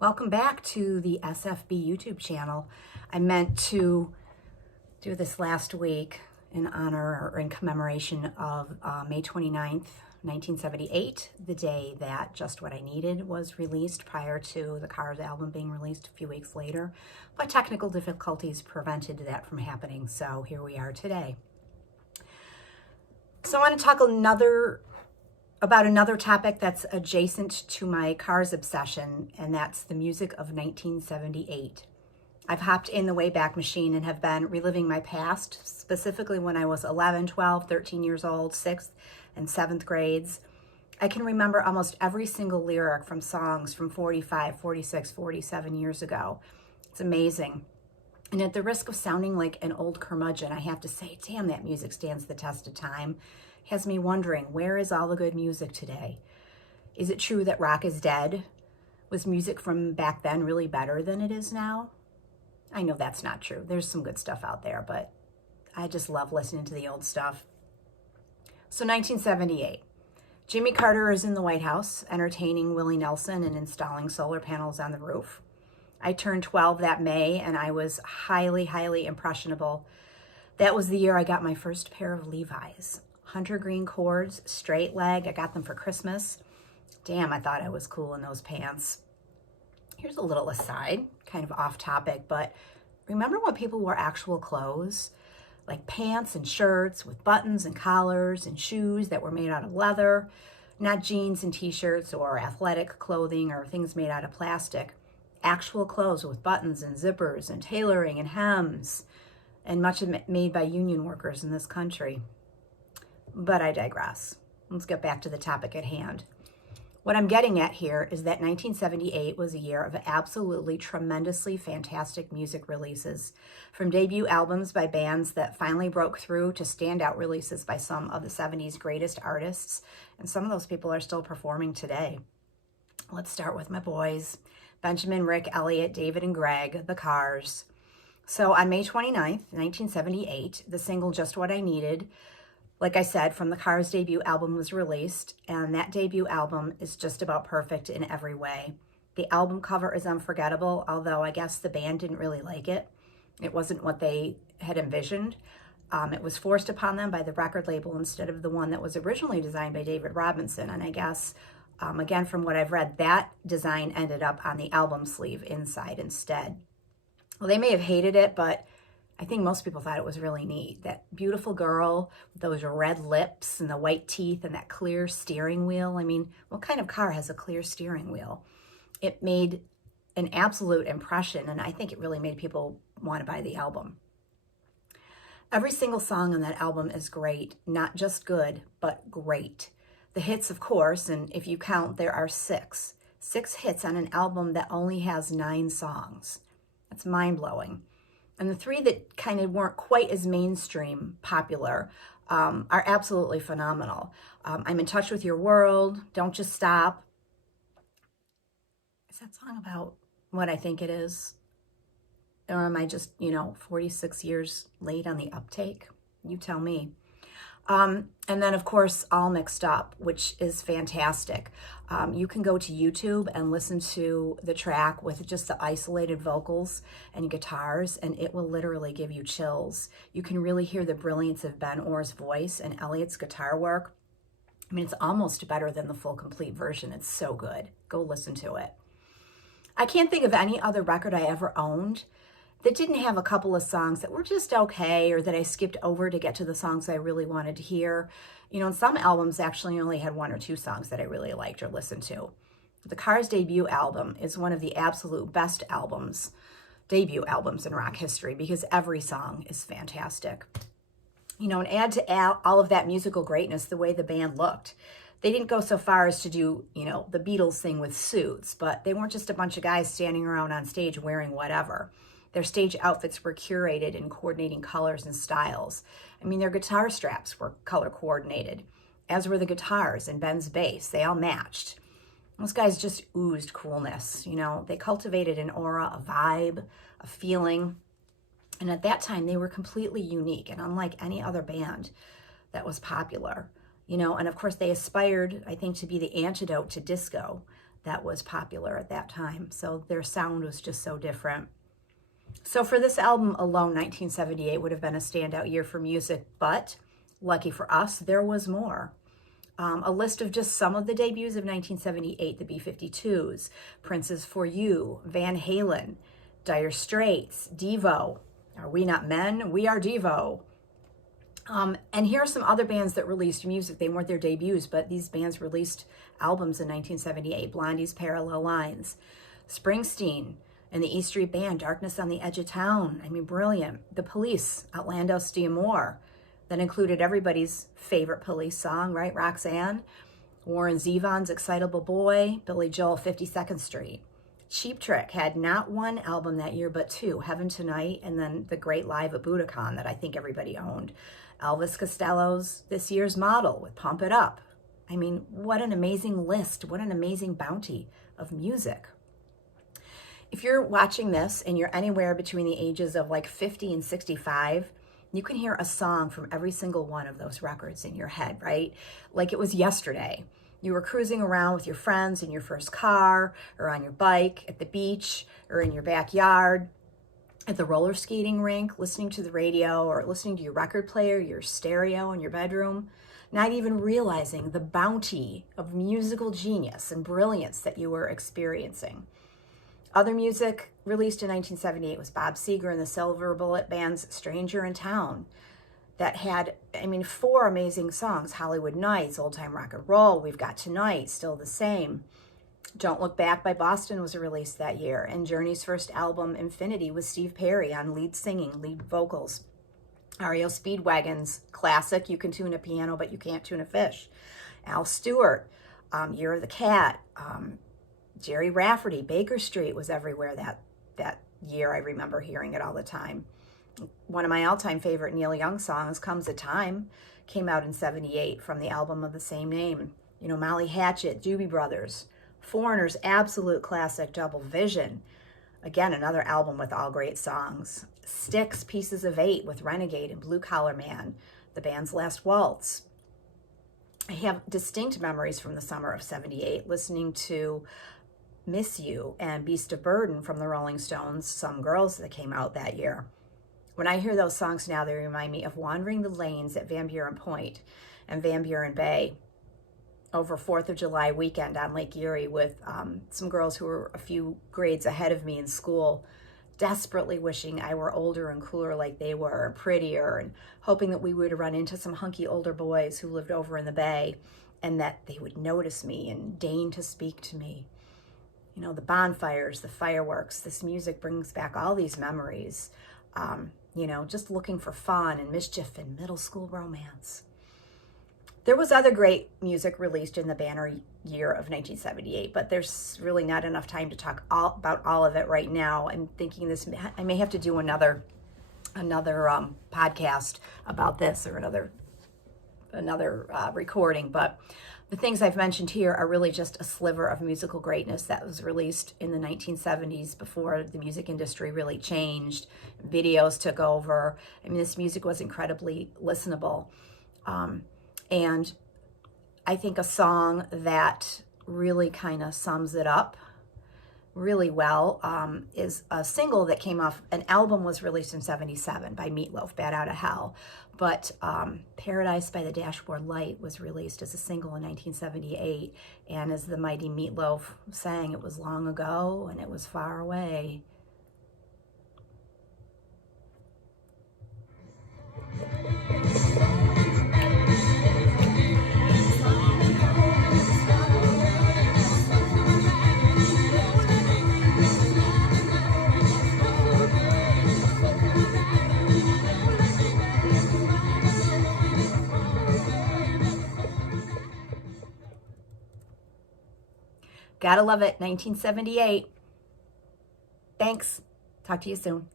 Welcome back to the SFB YouTube channel. I meant to do this last week in honor or in commemoration of May 29th, 1978, the day that Just What I Needed was released prior to the Cars album being released a few weeks later. But technical difficulties prevented that from happening, so here we are today. So I want to talk about another topic that's adjacent to my Cars obsession, and that's the music of 1978. I've hopped in the Wayback Machine and have been reliving my past, specifically when I was 11, 12, 13 years old, 6th and 7th grades. I can remember almost every single lyric from songs from 45, 46, 47 years ago. It's amazing. And at the risk of sounding like an old curmudgeon, I have to say, damn, that music stands the test of time. Has me wondering, where is all the good music today? Is it true that rock is dead? Was music from back then really better than it is now? I know that's not true. There's some good stuff out there, but I just love listening to the old stuff. So 1978, Jimmy Carter is in the White House entertaining Willie Nelson and installing solar panels on the roof. I turned 12 that May and I was highly, highly impressionable. That was the year I got my first pair of Levi's. Hunter green cords, straight leg. I got them for Christmas. Damn, I thought I was cool in those pants. Here's a little aside, kind of off topic, but remember when people wore actual clothes? Like pants and shirts with buttons and collars and shoes that were made out of leather, not jeans and t-shirts or athletic clothing or things made out of plastic. Actual clothes with buttons and zippers and tailoring and hems, and much of it made by union workers in this country. But I digress. Let's get back to the topic at hand. What I'm getting at here is that 1978 was a year of absolutely tremendously fantastic music releases, from debut albums by bands that finally broke through to standout releases by some of the 70s greatest artists, and some of those people are still performing today. Let's start with my boys, Benjamin, Rick, Elliot, David, and Greg, the Cars. So on May 29th, 1978, the single Just What I Needed, like I said, from the Cars debut album was released, and that debut album is just about perfect in every way. The album cover is unforgettable, although I guess the band didn't really like it. It wasn't what they had envisioned. It was forced upon them by the record label instead of the one that was originally designed by David Robinson, and I guess, again, from what I've read, that design ended up on the album sleeve inside instead. Well, they may have hated it, but I think most people thought it was really neat. That beautiful girl with those red lips and the white teeth and that clear steering wheel. I mean, what kind of car has a clear steering wheel? It made an absolute impression, and I think it really made people want to buy the album. Every single song on that album is great, not just good, but great. The hits, of course, and if you count, there are six hits on an album that only has 9 songs. That's mind-blowing. And the 3 that kind of weren't quite as mainstream popular are absolutely phenomenal. I'm in Touch with Your World, Don't Just Stop. Is that song about what I think it is? Or am I just, 46 years late on the uptake? You tell me. And then, of course, All Mixed Up, which is fantastic. You can go to YouTube and listen to the track with just the isolated vocals and guitars, and it will literally give you chills. You can really hear the brilliance of Ben Orr's voice and Elliot's guitar work. I mean, it's almost better than the full complete version. It's so good. Go listen to it. I can't think of any other record I ever owned that didn't have a couple of songs that were just okay, or that I skipped over to get to the songs I really wanted to hear. And some albums actually only had 1 or 2 songs that I really liked or listened to. The Cars debut album is one of the absolute best debut albums in rock history, because every song is fantastic. And add to all of that musical greatness the way the band looked. They didn't go so far as to do, the Beatles thing with suits, but they weren't just a bunch of guys standing around on stage wearing whatever. Their stage outfits were curated in coordinating colors and styles. I mean, their guitar straps were color coordinated, as were the guitars and Ben's bass. They all matched. Those guys just oozed coolness. They cultivated an aura, a vibe, a feeling. And at that time, they were completely unique and unlike any other band that was popular. And of course, they aspired, I think, to be the antidote to disco. that was popular at that time. So their sound was just so different. So for this album alone, 1978 would have been a standout year for music, but lucky for us, there was more. A list of just some of the debuts of 1978, the B-52s, Prince's For You, Van Halen, Dire Straits, Devo, Are We Not Men? We Are Devo. And here are some other bands that released music. They weren't their debuts, but these bands released albums in 1978. Blondie's Parallel Lines, Springsteen and the E Street Band, Darkness on the Edge of Town. I mean, brilliant. The Police, Outlandos D'Amour. That included everybody's favorite Police song, right? Roxanne. Warren Zevon's Excitable Boy. Billy Joel, 52nd Street. Cheap Trick had not one album that year, but two, Heaven Tonight, and then the great Live at Budokan that I think everybody owned. Elvis Costello's This Year's Model with Pump It Up. I mean, what an amazing list. What an amazing bounty of music. If you're watching this and you're anywhere between the ages of like 50 and 65, you can hear a song from every single one of those records in your head, right? Like it was yesterday. You were cruising around with your friends in your first car, or on your bike, at the beach, or in your backyard, at the roller skating rink, listening to the radio, or listening to your record player, your stereo in your bedroom, not even realizing the bounty of musical genius and brilliance that you were experiencing. Other music released in 1978 was Bob Seger and the Silver Bullet Band's Stranger in Town. That had, I mean, 4 amazing songs. Hollywood Nights, Old Time Rock and Roll, We've Got Tonight, Still the Same. Don't Look Back by Boston was released that year. And Journey's first album, Infinity, with Steve Perry on lead singing, lead vocals. REO Speedwagon's classic, You Can Tune a Piano, But You Can't Tune a Fish. Al Stewart, Year of the Cat. Jerry Rafferty, Baker Street was everywhere that year. I remember hearing it all the time. One of my all-time favorite Neil Young songs, Comes a Time, came out in 78 from the album of the same name. You know, Molly Hatchet, Doobie Brothers, Foreigner's absolute classic, Double Vision. Again, another album with all great songs. Styx, Pieces of 8 with Renegade and Blue Collar Man, the band's Last Waltz. I have distinct memories from the summer of 78, listening to Miss You and Beast of Burden from the Rolling Stones, Some Girls, that came out that year. When I hear those songs now, they remind me of wandering the lanes at Van Buren Point and Van Buren Bay over 4th of July weekend on Lake Erie with some girls who were a few grades ahead of me in school, desperately wishing I were older and cooler like they were, and prettier, and hoping that we would run into some hunky older boys who lived over in the Bay and that they would notice me and deign to speak to me. You know, the bonfires, the fireworks, this music brings back all these memories. You know, just looking for fun and mischief and middle school romance. There was other great music released in the banner year of 1978, but there's really not enough time to talk about all of it right now. I'm thinking I may have to do another podcast about this, or another recording, but the things I've mentioned here are really just a sliver of musical greatness that was released in the 1970s before the music industry really changed. Videos took over. I mean, this music was incredibly listenable. And I think a song that really kind of sums it up really well is a single that came off, an album was released in 77 by Meatloaf, Bat Out of Hell. But Paradise by the Dashboard Light was released as a single in 1978. And as the mighty Meatloaf sang, it was long ago and it was far away. Gotta love it, 1978. Thanks. Talk to you soon.